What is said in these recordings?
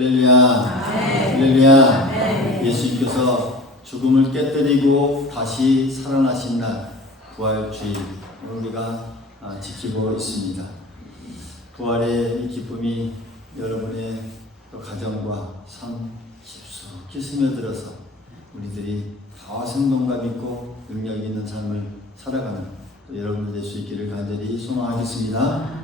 할렐루야. 할렐루야. 예수님께서 죽음을 깨뜨리고 다시 살아나신 날 부활주일 우리가 지키고 있습니다. 부활의 이 기쁨이 여러분의 또 가정과 삶 깊숙이 스며들어서 우리들이 더 생동감 있고 능력 있는 삶을 살아가는 여러분들 될 수 있기를 간절히 소망하겠습니다.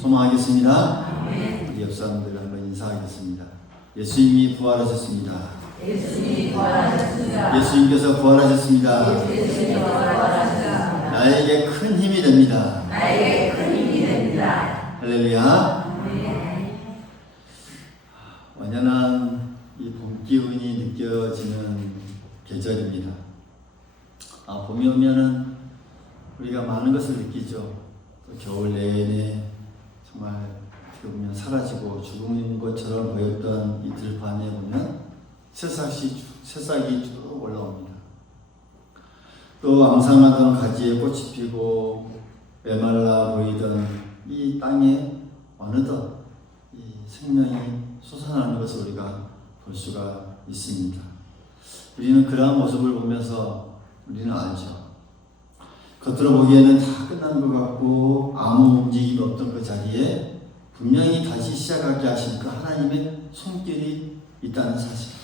소망하겠습니다. 우리 옆 사람들 한번 인사하겠습니다. 예수님이 부활하셨습니다. 예수님께서 부활하셨습니다. 나에게 큰 힘이 됩니다. 할렐루야. 완연한 이 봄 기운이 느껴지는 계절입니다. 봄이 오면은 우리가 많은 것을 느끼죠. 또 겨울 내내 정말 어떻게 보면 사라지고 죽은 것처럼 보였던 이 들판에 보면 새싹이 쭉 올라옵니다. 또 앙상하던 가지에 꽃이 피고 메말라 보이던 이 땅에 어느덧 이 생명이 솟아나는 것을 우리가 볼 수가 있습니다. 우리는 그러한 모습을 보면서 우리는 알죠. 겉으로 보기에는 다 끝난 것 같고 아무 움직임이 없던 그 자리에 분명히 다시 시작하게 하신 그 하나님의 손길이 있다는 사실.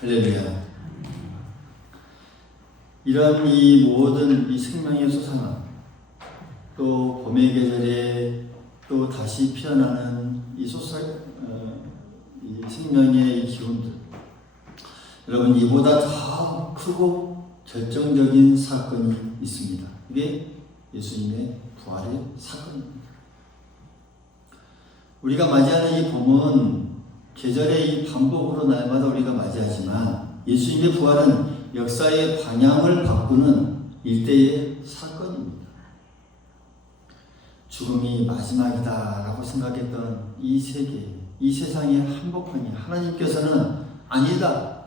할렐루야. 이런 이 모든 이 생명의 솟아남, 또 봄의 계절에 또 다시 피어나는 이 이 생명의 이 기운들, 여러분 이보다 더 크고 결정적인 사건이 있습니다. 이게 예수님의 부활의 사건입니다. 우리가 맞이하는 이 봄은 계절의 이 반복으로 날마다 우리가 맞이하지만 예수님의 부활은 역사의 방향을 바꾸는 일대의 사건입니다. 죽음이 마지막이다라고 생각했던 이 세계, 이 세상의 한복판이 하나님께서는 아니다,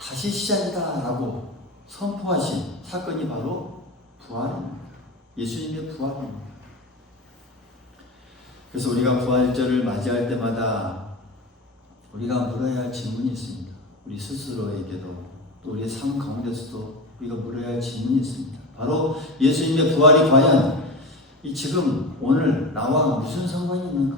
다시 시작이다라고 선포하신 사건이 바로 부활입니다. 예수님의 부활입니다. 그래서 우리가 부활절을 맞이할 때마다 우리가 물어야 할 질문이 있습니다. 우리 스스로에게도 또 우리의 삶 가운데서도 우리가 물어야 할 질문이 있습니다. 바로 예수님의 부활이 과연 이 지금 오늘 나와 무슨 상관이 있는가?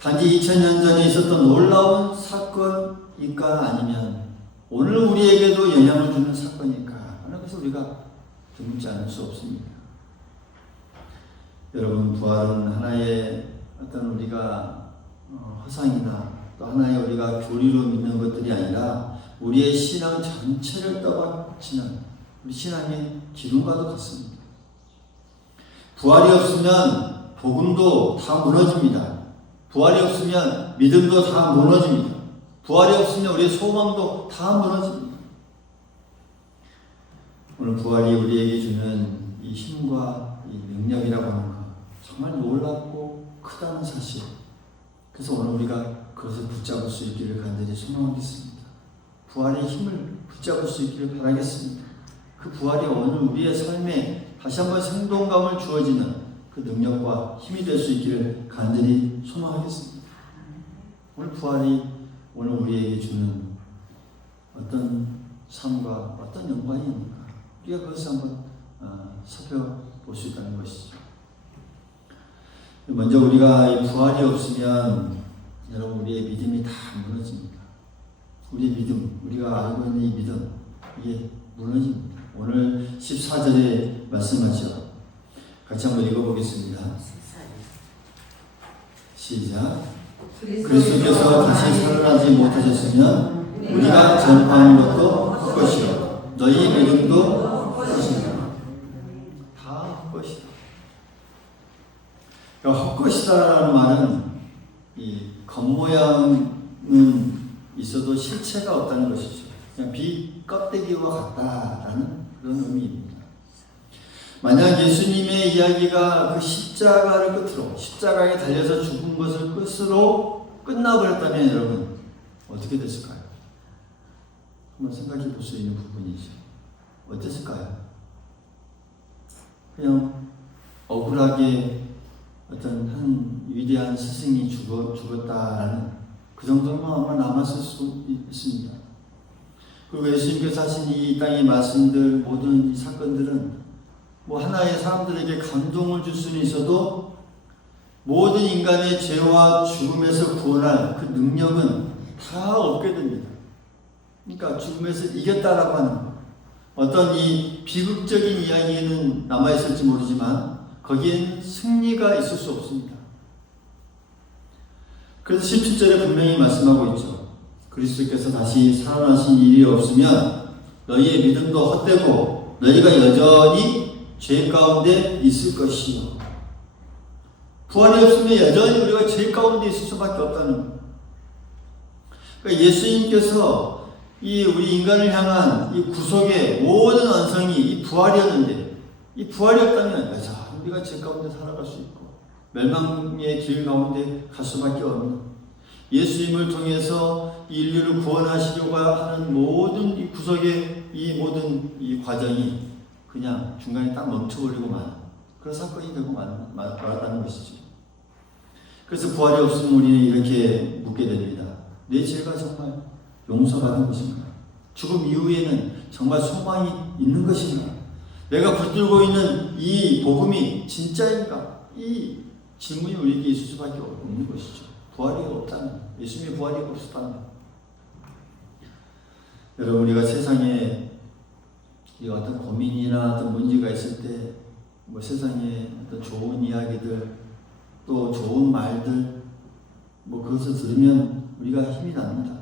단지 2000년 전에 있었던 놀라운 사건일까? 아니면 오늘 우리에게도 영향을 주는 사건일까? 하는 것을 우리가 드물지 않을 수 없습니다. 여러분, 부활은 하나의 어떤 우리가 허상이나 또 하나의 우리가 교리로 믿는 것들이 아니라 우리의 신앙 전체를 떠받치는 우리 신앙의 기둥과도 같습니다. 부활이 없으면 복음도 다 무너집니다. 부활이 없으면 믿음도 다 무너집니다. 부활이 없으면 우리의 소망도 다 무너집니다. 오늘 부활이 우리에게 주는 이 힘과 이 능력이라고 하는 것 정말 놀랍고 크다는 사실. 그래서 오늘 우리가 그것을 붙잡을 수 있기를 간절히 소망하겠습니다. 부활의 힘을 붙잡을 수 있기를 바라겠습니다. 그 부활이 오늘 우리의 삶에 다시 한번 생동감을 주어지는 그 능력과 힘이 될 수 있기를 간절히 소망하겠습니다. 오늘 부활이 오늘 우리에게 주는 어떤 삶과 어떤 영광이 있는가? 우리가 그것을 한번 살펴볼 수 있다는 것이죠. 먼저 우리가 이 부활이 없으면 여러분 우리의 믿음이 다 무너집니다. 우리의 믿음, 우리가 알고 있는 이 믿음, 이게 무너집니다. 오늘 14절에 말씀하죠. 같이 한번 읽어보겠습니다. 시작. 그리스도께서 다시 살아나지 못하셨으면 우리가 전파하는 것도 헛것이요 너희 믿음도 헛것이다. 다 헛것이다. 그러니까 헛것이다라는 말은 이 겉모양은 있어도 실체가 없다는 것이죠. 그냥 비껍데기와 같다라는 그런 의미입니다. 만약 예수님의 이야기가 그 십자가를 끝으로, 십자가에 달려서 죽은 것을 끝으로 끝나버렸다면 여러분 어떻게 됐을까요? 한번 생각해 볼 수 있는 부분이죠. 어땠을까요? 그냥 억울하게 어떤 한 위대한 스승이 죽었다라는 그 정도만 아마 남았을 수 있습니다. 그리고 예수님께서 하신 이 땅의 말씀들 모든 이 사건들은 뭐 하나의 사람들에게 감동을 줄 수는 있어도 모든 인간의 죄와 죽음에서 구원할 그 능력은 다 없게 됩니다. 그러니까 죽음에서 이겼다라고 하는 것. 어떤 이 비극적인 이야기는 남아있을지 모르지만 거기에는 승리가 있을 수 없습니다. 그래서 17절에 분명히 말씀하고 있죠. 그리스도께서 다시 살아나신 일이 없으면 너희의 믿음도 헛되고 너희가 여전히 죄 가운데 있을 것이요. 부활이 없으면 여전히 우리가 죄 가운데 있을 수밖에 없다는 거예요. 그러니까 예수님께서 이 우리 인간을 향한 이 구속의 모든 완성이 이 부활이었는데 이 부활이 없다면 우리가 죄 가운데 살아갈 수 있고 멸망의 길 가운데 갈 수밖에 없는 예수님을 통해서 인류를 구원하시려고 하는 모든 이 구속의 이 모든 이 과정이 그냥 중간에 딱 멈춰버리고 마는 그런 사건이 되고 말았다는 것이죠. 그래서 부활이 없으면 우리는 이렇게 묻게 됩니다. 내 죄가 정말 용서받은 것인가? 죽음 이후에는 정말 소망이 있는 것인가? 내가 붙들고 있는 이 복음이 진짜인가? 이 질문이 우리에게 있을 수밖에 없는 것이죠. 부활이 없다는, 예수님의 부활이 없었다는. 여러분, 우리가 세상에 어떤 고민이나 어떤 문제가 있을 때, 뭐 세상에 어떤 좋은 이야기들, 또 좋은 말들, 뭐 그것을 들으면 우리가 힘이 납니다.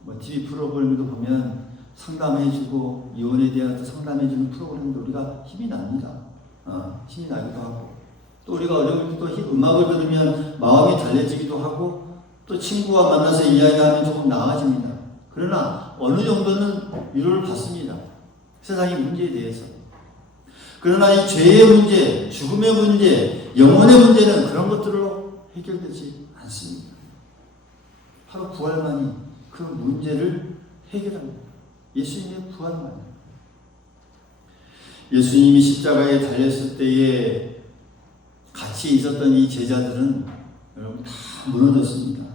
뭐 TV 프로그램도 보면 상담해주고 이혼에 대한 어떤 상담해주는 프로그램도 우리가 힘이 납니다. 힘이 나기도 하고 또 우리가 어려울 때 또 음악을 들으면 마음이 달래지기도 하고 또 친구와 만나서 이야기하면 조금 나아집니다. 그러나 어느 정도는 위로를 받습니다. 세상의 문제에 대해서. 그러나 이 죄의 문제, 죽음의 문제, 영혼의 문제는 그런 것들로 해결되지 않습니다. 바로 부활만이 그 문제를 해결합니다. 예수님의 부활만. 예수님이 십자가에 달렸을 때에 같이 있었던 이 제자들은 여러분 다 무너졌습니다.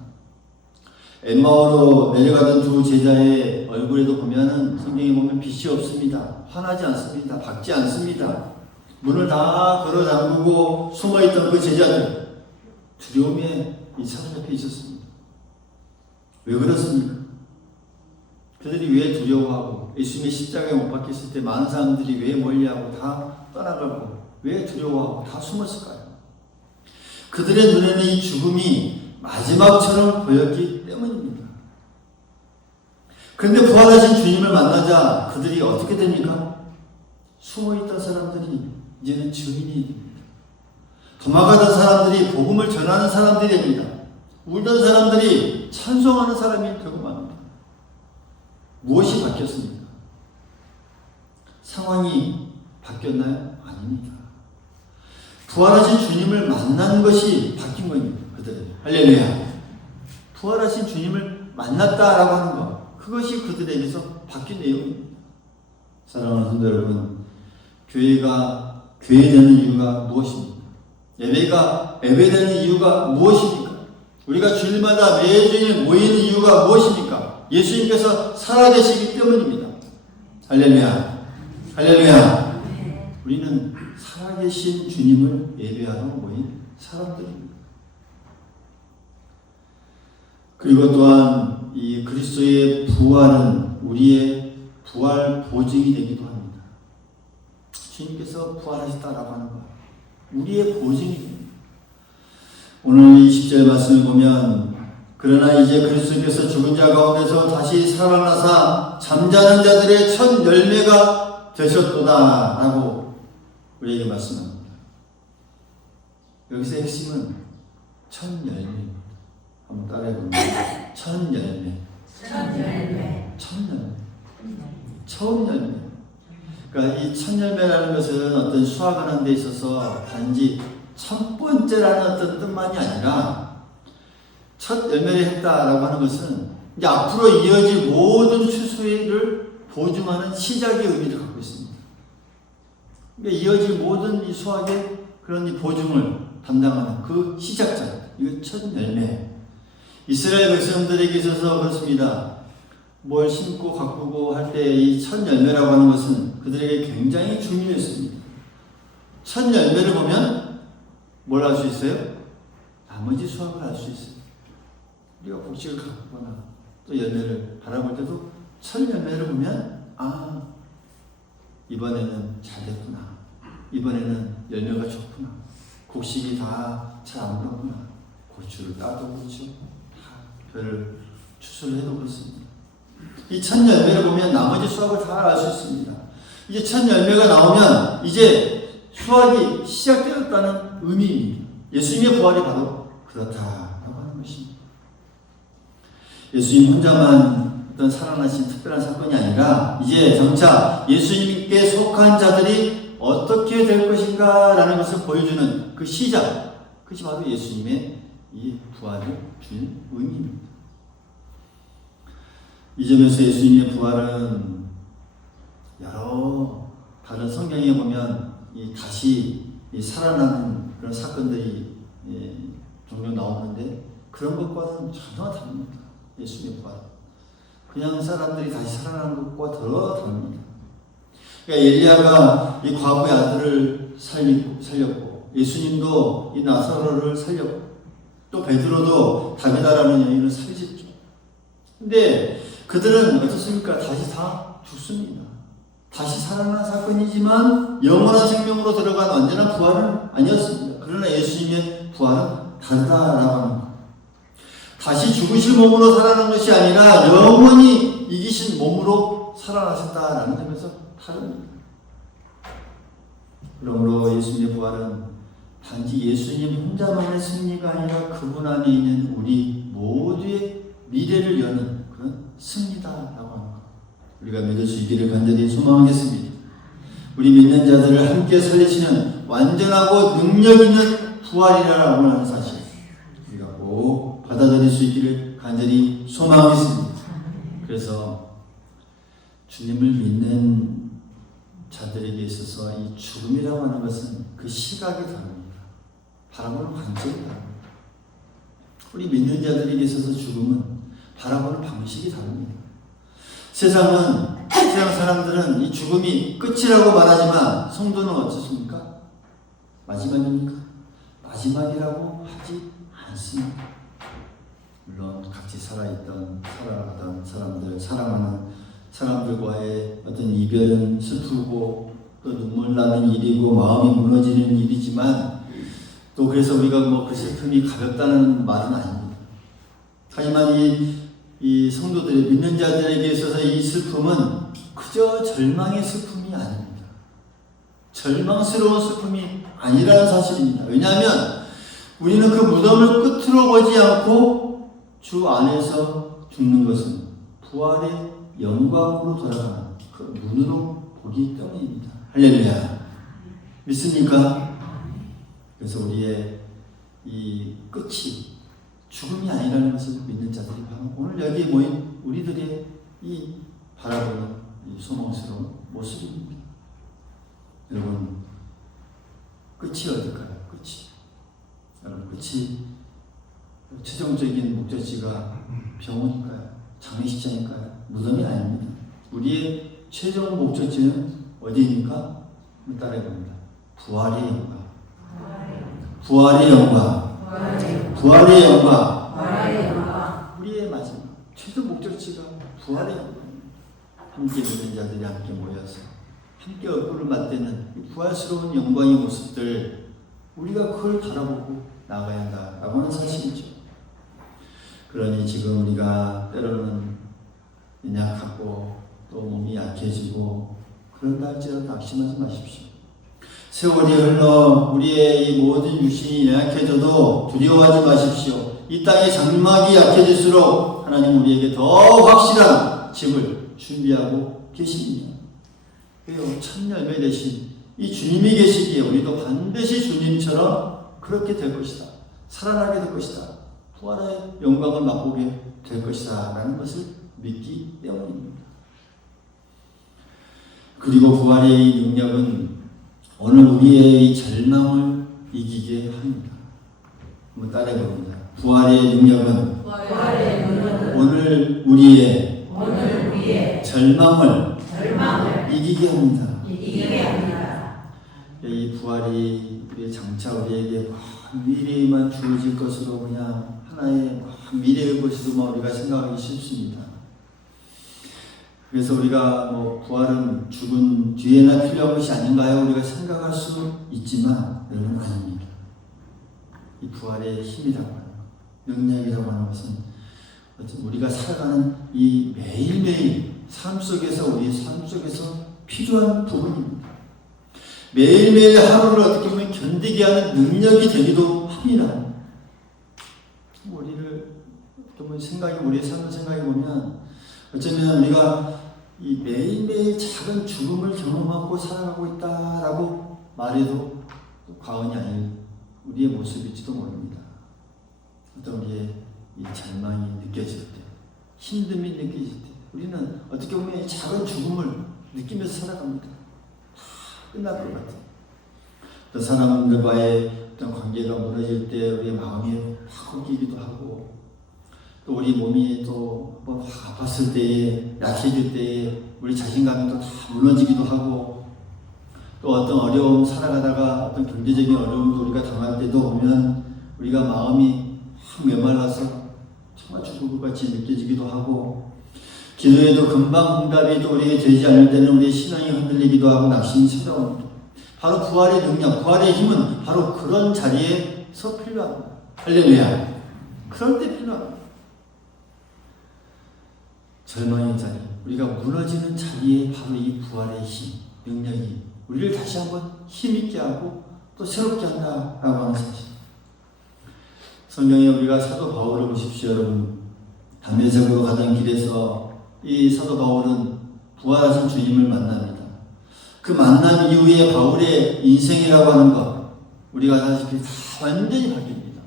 엠마오로 내려가던 두 제자의 얼굴에도 보면은 성경에 보면 빛이 없습니다. 화나지 않습니다. 밝지 않습니다. 문을 다 걸어 잠그고 숨어있던 그 제자들 두려움에 이 사람 옆에 있었습니다. 왜 그렇습니까? 그들이 왜 두려워하고 예수님의 십자가에 못 박혔을 때 많은 사람들이 왜 멀리하고 다 떠나가고 왜 두려워하고 다 숨었을까요? 그들의 눈에는 이 죽음이 마지막처럼 보였기 때문입니다. 그런데 부활하신 주님을 만나자 그들이 어떻게 됩니까? 숨어있던 사람들이 이제는 증인이 됩니다. 도망가던 사람들이 복음을 전하는 사람들이 됩니다. 울던 사람들이 찬송하는 사람이 되고 맙니다. 무엇이 바뀌었습니까? 상황이 바뀌었나요? 아닙니다. 부활하신 주님을 만난 것이 바뀐 겁니다. 그들에게. 할렐루야. 부활하신 주님을 만났다라고 하는 것, 그것이 그들에게서 바뀐 내용입니다. 사랑하는 성도 여러분, 교회가 교회되는 이유가 무엇입니까? 예배가 예배되는 이유가 무엇입니까? 우리가 주일마다 매주일 모이는 이유가 무엇입니까? 예수님께서 살아계시기 때문입니다. 할렐루야. 할렐루야. 우리는 살아계신 주님을 예배하러 모인 사람들입니다. 그리고 또한 이 그리스도의 부활은 우리의 부활 보증이 되기도 합니다. 주님께서 부활하셨다라고 하는 것, 우리의 보증이 됩니다. 오늘 20절 말씀을 보면 그러나 이제 그리스도께서 죽은 자 가운데서 다시 살아나사 잠자는 자들의 첫 열매가 되셨도다 라고 우리에게 말씀합니다. 여기서 핵심은 첫 열매입니다. 한번 따라해봅니다. 첫 열매. 첫 열매. 첫 열매. 처음 열매. 그러니까 이 첫 열매라는 것은 어떤 수확하는 데 있어서 단지 첫 번째라는 어떤 뜻만이 아니라 첫 열매를 했다라고 하는 것은 이제 앞으로 이어질 모든 추수를 보증하는 시작의 의미를 갖고 있습니다. 그러니까 이어질 모든 이 수확의 그런 이 보증을 담당하는 그 시작자, 이거 첫 열매. 이스라엘 백성들에게 있어서 그렇습니다. 뭘 심고 가꾸고 할 때 이 첫 열매라고 하는 것은 그들에게 굉장히 중요했습니다. 첫 열매를 보면 뭘 알 수 있어요? 나머지 수확을 알 수 있어요. 우리가 곡식을 가꾸거나 또 열매를 바라볼 때도 첫 열매를 보면 이번에는 잘 됐구나. 이번에는 열매가 좋구나. 곡식이 다 잘 안 오르구나. 고추를 따도 그렇죠. 다 별을 추수를 해도 그렇습니다. 이 첫 열매를 보면 나머지 수확을 다 알 수 있습니다. 이제 첫 열매가 나오면 이제 수확이 시작되었다는 의미입니다. 예수님의 부활이 바로 그렇다라고 하는 것입니다. 예수님 혼자만 어떤 살아나신 특별한 사건이 아니라 이제 점차 예수님께 속한 자들이 어떻게 될 것인가 라는 것을 보여주는 그 시작, 그것이 바로 예수님의 이 부활을 준 의미입니다. 이 점에서 예수님의 부활은 여러 다른 성경에 보면 다시 살아나는 그런 사건들이 종종 나오는데 그런 것과는 전혀 다릅니다. 예수님의 부활. 그냥 사람들이 다시 살아나는 것과 더 다릅니다. 그러니까 엘리야가 이 과부의 아들을 살렸고 예수님도 이 나사로를 살렸고 또 베드로도 다비다라는 여인을 살렸죠. 근데 그들은 어떻습니까? 다시 다 죽습니다. 다시 살아난 사건이지만 영원한 생명으로 들어간 완전한 부활은 아니었습니다. 그러나 예수님의 부활은 다르다라고 하는 것. 다시 죽으실 몸으로 살아난 것이 아니라 영원히 이기신 몸으로 살아나셨다라는 점에서 다릅니다. 그러므로 예수님의 부활은 단지 예수님 혼자만의 승리가 아니라 그분 안에 있는 우리 모두의 미래를 여는 그런 승리다라고 하는 것. 우리가 믿을 수 있기를 간절히 소망하겠습니다. 우리 믿는 자들을 함께 살리시는 완전하고 능력 있는 부활이라고 하는 사실 우리가 꼭 받아들일 수 있기를 간절히 소망하겠습니다. 그래서 주님을 믿는 자들에게 있어서 이 죽음이라고 하는 것은 그 시각이 다릅니다. 바라보는 관점이 다릅니다. 우리 믿는 자들에게 있어서 죽음은 바라보는 방식이 다릅니다. 세상 사람들은 이 죽음이 끝이라고 말하지만 성도는 어떻습니까? 마지막입니까? 마지막이라고 하지 않습니다. 물론 같이 살아가던 사람들, 사랑하는 사람들과의 어떤 이별은 슬프고 또 눈물 나는 일이고 마음이 무너지는 일이지만 또 그래서 우리가 그 슬픔이 가볍다는 말은 아닙니다. 하지만 이 성도들의 믿는 자들에게 있어서 이 슬픔은 그저 절망의 슬픔이 아닙니다. 절망스러운 슬픔이 아니라는 사실입니다. 왜냐하면 우리는 그 무덤을 끝으로 보지 않고 주 안에서 죽는 것은 부활의 영광으로 돌아가는 그 눈으로 보기 때문입니다. 할렐루야. 믿습니까? 그래서 우리의 이 끝이 죽음이 아니라는 것을 믿는 자들이 바로 오늘 여기 모인 우리들의 이 바라보는 이 소망스러운 모습입니다. 여러분, 끝이 어딜까요? 여러분, 끝이 최종적인 목적지가 병원일까요? 장례식장일까요? 무덤이 아닙니다. 우리의 최종 목적지는 어디입니까? 따라해 봅니다. 부활의 영광. 부활의 영광. 부활의 영광. 우리의 마지막 최종 목적지가 부활의 영광. 함께 믿는 자들이 함께 모여서 함께 얼굴을 맞대는 부활스러운 영광의 모습들 우리가 그걸 바라보고 나가야 한다라고 하는 사실이죠. 그러니 지금 우리가 때로는 연약하고 또 몸이 약해지고 그런다 할지라도 낙심하지 마십시오. 세월이 흘러 우리의 이 모든 육신이 연약해져도 두려워하지 마십시오. 이 땅의 장막이 약해질수록 하나님 우리에게 더 확실한 집을 준비하고 계십니다. 첫 열매 되신 이 주님이 계시기에 우리도 반드시 주님처럼 그렇게 될 것이다. 살아나게 될 것이다. 부활의 영광을 맛보게 될 것이다. 라는 것을 믿기 때문입니다. 그리고 부활의 이 능력은 오늘 우리의 이 절망을 이기게 합니다. 한번 따라해 봅니다. 부활의 능력은 오늘 우리의 절망을 이기게 합니다. 이 부활이 우리의 장차 우리에게 미래에만 주어질 것으로 그냥 하나의 미래의 것으로만 우리가 생각하기 쉽습니다. 그래서 우리가 부활은 죽은 뒤에나 필요한 것이 아닌가요? 우리가 생각할 수 있지만 여러분 아닙니다. 이 부활의 힘이라고 하는 것, 능력이라고 하는 것은 우리가 살아가는 이 매일매일 삶 속에서 우리 삶 속에서 필요한 부분입니다. 매일매일 하루를 어떻게 보면 견디게 하는 능력이 되기도 합니다. 우리를 어떻게 보면 우리의 삶을 생각해 보면 어쩌면 우리가 이 매일매일 작은 죽음을 경험하고 살아가고 있다라고 말해도 과언이 아닌 우리의 모습일지도 모릅니다. 어떤 우리의 이 절망이 느껴질 때, 힘듦이 느껴질 때, 우리는 어떻게 보면 이 작은 죽음을 느끼면서 살아갑니다. 끝날 것 같아요. 또 사람들과의 어떤 관계가 무너질 때 우리의 마음이 확 꺾이기도 하고, 또 우리 몸이 또 확 아팠을 때에, 약해질 때에 우리 자신감이 또 다 무너지기도 하고, 또 어떤 어려움 살아가다가 어떤 경제적인 어려움도 우리가 당할 때도 보면 우리가 마음이 확 메말라서 정말 죽을 것 같이 느껴지기도 하고, 기도에도 금방 응답이 또 우리에게 되지 않을 때는 우리의 신앙이 흔들리기도 하고 낙심이 찾아옵니다. 바로 부활의 능력, 부활의 힘은 바로 그런 자리에서 필요합니다. 할렐루야. 그럴 때 필요합니다. 절망의 자리, 우리가 무너지는 자리에 바로 이 부활의 힘, 능력이 우리를 다시 한번 힘있게 하고 또 새롭게 한다라고 하는 사실. 성경에 우리가 사도 바울을 보십시오, 여러분. 다메섹으로 가던 길에서 이 사도 바울은 부활하신 주님을 만납니다. 그 만남 이후에 바울의 인생이라고 하는 것, 우리가 아시다시피 다 완전히 바뀝니다.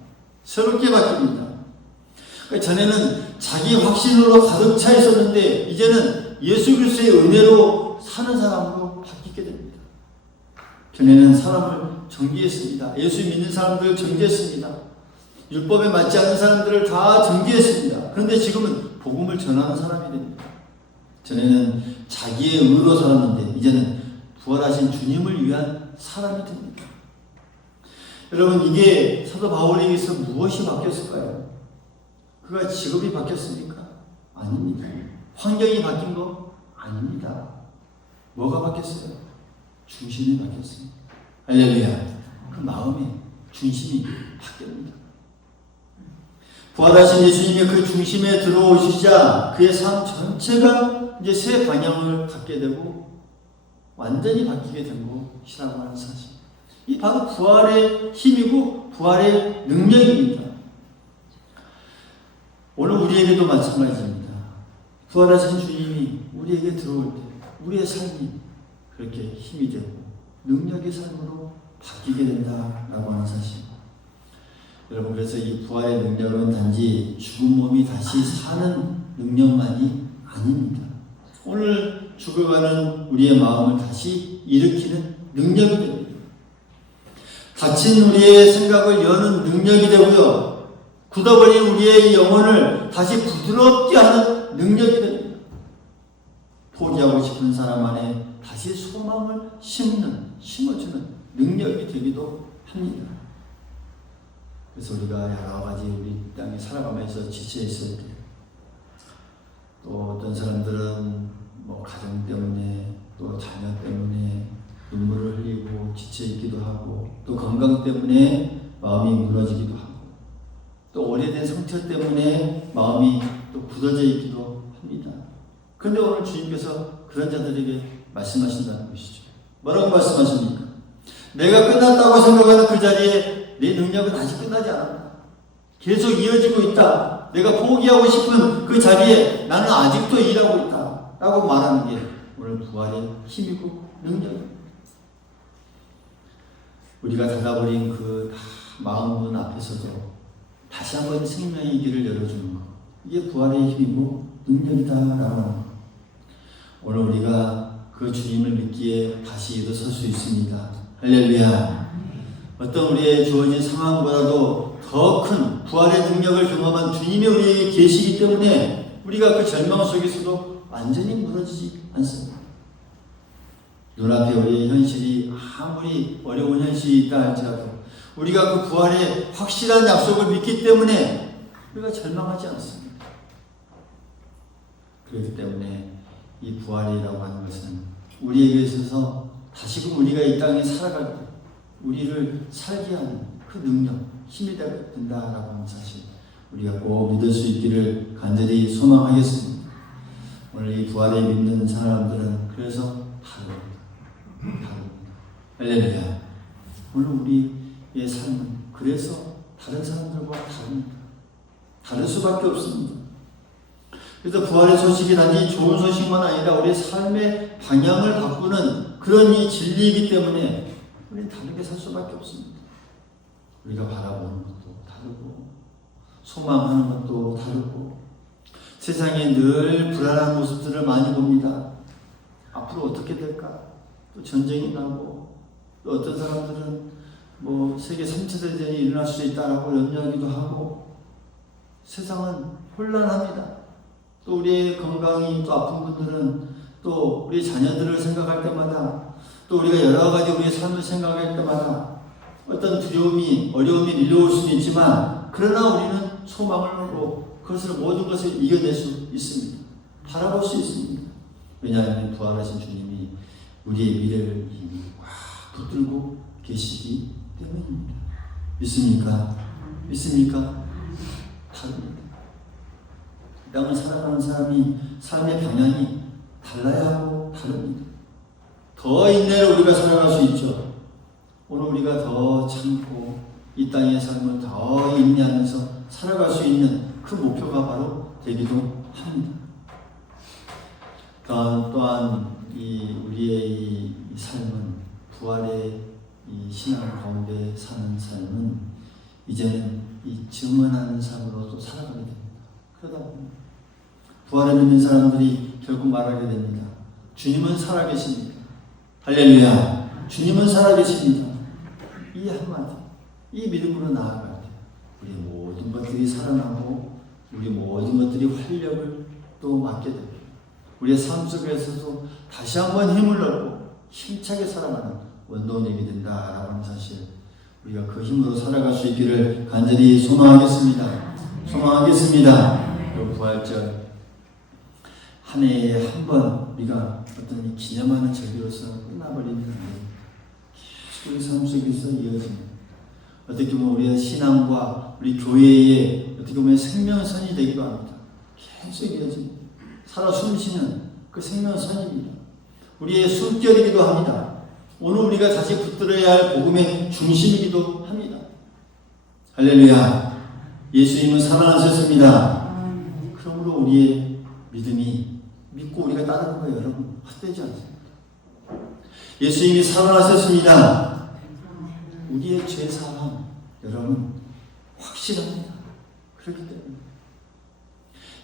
새롭게 바뀝니다. 그러니까 전에는 자기 확신으로 가득 차 있었는데 이제는 예수 그리스도의 은혜로 사는 사람으로 바뀌게 됩니다. 전에는 사람을 정죄했습니다. 예수 믿는 사람들을 정죄했습니다. 율법에 맞지 않는 사람들을 다 정죄했습니다. 그런데 지금은 복음을 전하는 사람이 됩니다. 전에는 자기의 의로 살았는데 이제는 부활하신 주님을 위한 사람이 됩니다. 여러분, 이게 사도 바울에게서 무엇이 바뀌었을까요? 그가 직업이 바뀌었습니까? 아닙니다. 환경이 바뀐 거? 아닙니다. 뭐가 바뀌었어요? 중심이 바뀌었습니다. 할렐루야. 그 마음의 중심이 바뀝니다. 부활하신 예수님의 그 중심에 들어오시자 그의 삶 전체가 이제 새 방향을 갖게 되고 완전히 바뀌게 된 것이라고 하는 사실. 이 바로 부활의 힘이고 부활의 능력입니다. 오늘 우리에게도 마찬가지입니다. 부활하신 주님이 우리에게 들어올 때 우리의 삶이 그렇게 힘이 되고 능력의 삶으로 바뀌게 된다라고 하는 사실. 여러분, 그래서 이 부활의 능력은 단지 죽은 몸이 다시 사는 능력만이 아닙니다. 오늘 죽어가는 우리의 마음을 다시 일으키는 능력이 됩니다. 닫힌 우리의 생각을 여는 능력이 되고요. 굳어버린 우리의 영혼을 다시 부드럽게 하는 능력이 됩니다. 포기하고 싶은 사람 안에 다시 소망을 심어주는 능력이 되기도 합니다. 그래서 우리가 여러 가지 우리 땅에 살아가면서 지쳐있을 때, 또 어떤 사람들은 가정 때문에, 또 자녀 때문에 눈물을 흘리고 지쳐있기도 하고, 또 건강 때문에 마음이 무너지기도 하고, 또 오래된 상처 때문에 마음이 또 굳어져 있기도 합니다. 그런데 오늘 주님께서 그런 자들에게 말씀하신다는 것이죠. 뭐라고 말씀하십니까? 내가 끝났다고 생각하는 그 자리에 내 능력은 아직 끝나지 않았다. 계속 이어지고 있다. 내가 포기하고 싶은 그 자리에 나는 아직도 일하고 있다. 라고 말하는 게 오늘 부활의 힘이고 능력입니다. 우리가 닫아버린 그 마음문 앞에서도 다시 한번 생명의 길을 열어주는 것. 이게 부활의 힘이고 능력이다라고 하는 것. 오늘 우리가 그 주님을 믿기에 다시 일어설 수 있습니다. 할렐루야. 어떤 우리의 주어진 상황보다도 더 큰 부활의 능력을 경험한 주님이 우리에게 계시기 때문에 우리가 그 절망 속에서도 완전히 무너지지 않습니다. 눈앞에 우리의 현실이 아무리 어려운 현실이 있다 할지라도 우리가 그 부활의 확실한 약속을 믿기 때문에 우리가 절망하지 않습니다. 그렇기 때문에 이 부활이라고 하는 것은 우리에게 있어서 다시금 우리가 이 땅에 살아갈 때 우리를 살게 하는 그 능력, 힘이 된다라고 하는 사실 우리가 꼭 믿을 수 있기를 간절히 소망하겠습니다. 오늘 이 부활에 믿는 사람들은 그래서 다릅니다. 할렐루야. 오늘 우리의 삶은 그래서 다른 사람들과 다릅니다. 다를 수밖에 없습니다. 그래서 부활의 소식이 단지 좋은 소식만 아니라 우리의 삶의 방향을 바꾸는 그런 이 진리이기 때문에 우리는 다르게 살 수밖에 없습니다. 우리가 바라보는 것도 다르고 소망하는 것도 다르고 세상에 늘 불안한 모습들을 많이 봅니다. 앞으로 어떻게 될까? 또 전쟁이 나고 또 어떤 사람들은 세계 3차 대전이 일어날 수 있다라고 염려하기도 하고 세상은 혼란합니다. 또 우리의 건강이 또 아픈 분들은 또 우리 자녀들을 생각할 때마다 또 우리가 여러 가지 우리의 삶을 생각할 때마다 어떤 두려움이 어려움이 밀려올 수는 있지만 그러나 우리는 소망을 하고 그것을 모든 것을 이겨낼 수 있습니다. 바라볼 수 있습니다. 왜냐하면 부활하신 주님이 우리의 미래를 이미 꽉 붙들고 계시기 때문입니다. 믿습니까? 믿습니까? 다릅니다. 이 땅을 살아가는 사람이 삶의 방향이 달라야 하고 다릅니다. 더 인내로 우리가 살아갈 수 있죠. 오늘 우리가 더 참고 이 땅의 삶을 더 인내하면서 살아갈 수 있는 그 목표가 바로 되기도 합니다. 또한 우리의 이 삶은 부활의 이 신앙 가운데 사는 삶은 이제는 이 증언하는 삶으로 또 살아가게 됩니다. 그러다 보면 부활을 믿는 사람들이 결국 말하게 됩니다. 주님은 살아계십니다. 할렐루야. 주님은 살아계십니다. 이 한마디, 이 믿음으로 나아갈 때 우리 모든 것들이 살아나고 우리 모든 것들이 활력을 또 맡게 됩니다. 우리의 삶 속에서도 다시 한번 힘을 얻고 힘차게 살아가는 원동력이 된다라고 하는 사실 우리가 그 힘으로 살아갈 수 있기를 간절히 소망하겠습니다. 소망하겠습니다. 그 부활절 한 해에 한 번 우리가 어떤 기념하는 절기로서 끝나버리는 게 계속 우리 삶 속에서 이어집니다. 어떻게 보면 우리의 신앙과 우리 교회의 어떻게 보면 생명선이 되기도 합니다. 계속 이어집니다. 살아 숨쉬는 그 생명선입니다. 우리의 숨결이기도 합니다. 오늘 우리가 다시 붙들어야 할 복음의 중심이기도 합니다. 할렐루야. 예수님은 살아나셨습니다. 그러므로 우리의 믿음이 믿고 우리가 따르는 거예요. 여러분 헛되지 않습니다. 예수님이 살아나셨습니다. 우리의 죄사함 여러분 확실합니다. 그렇기 때문에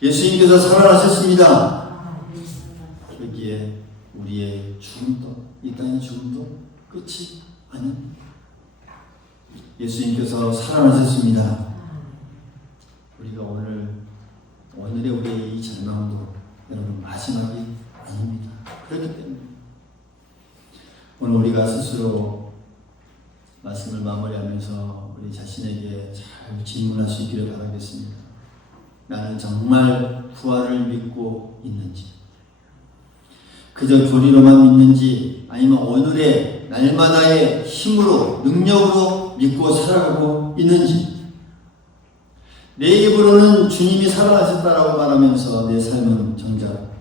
예수님께서 살아나셨습니다. 여기에 우리의 죽음도 이 땅의 죽음도 끝이 아닙니다. 예수님께서 살아나셨습니다. 우리가 오늘의 우리의 이 절망도 여러분 마지막이 아닙니다. 그렇기 때문에 오늘 우리가 스스로 말씀을 마무리하면서 우리 자신에게 잘 질문할 수 있기를 바라겠습니다. 나는 정말 부활을 믿고 있는지, 그저 교리로만 믿는지, 아니면 오늘의 날마다의 힘으로 능력으로 믿고 살아가고 있는지, 내 입으로는 주님이 살아나셨다라고 말하면서 내 삶은 정작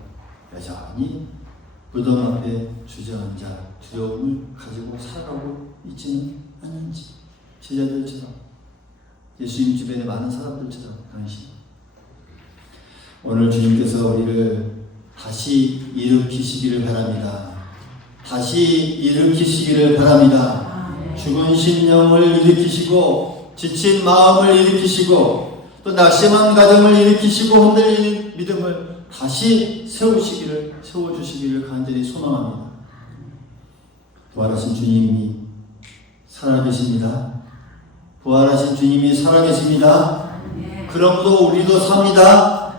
여전히 무덤 앞에 주저앉아 두려움을 가지고 살아가고 있지는 않은지, 제자들처럼 예수님 주변에 많은 사람들처럼 당신 오늘 주님께서 우리를 다시 일으키시기를 바랍니다. 다시 일으키시기를 바랍니다. 죽은 심령을 일으키시고 지친 마음을 일으키시고 또 낙심한 가정을 일으키시고 흔들리는 믿음을 다시 세워주시기를 간절히 소망합니다. 부활하신 주님이 살아계십니다. 부활하신 주님이 살아계십니다. 그러므로 우리도 삽니다.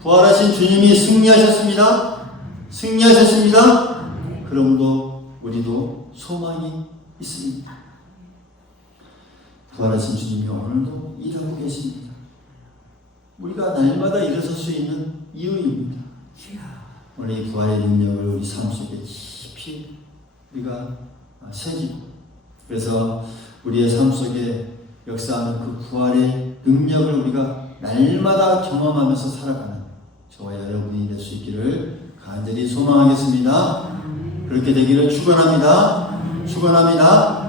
부활하신 주님이 승리하셨습니다. 승리하셨습니다. 그러므로 우리도 소망이 있습니다. 부활하신 주님이 오늘도 일하고 계십니다. 우리가 날마다 일어설 수 있는 이유입니다. 오늘 이 부활의 능력을 우리 삶 속에 깊이 우리가 새기고, 그래서 우리의 삶 속에 역사하는 그 부활의 능력을 우리가 날마다 경험하면서 살아가는 저와 여러분이 될 수 있기를 간절히 소망하겠습니다. 그렇게 되기를 축원합니다. 축원합니다.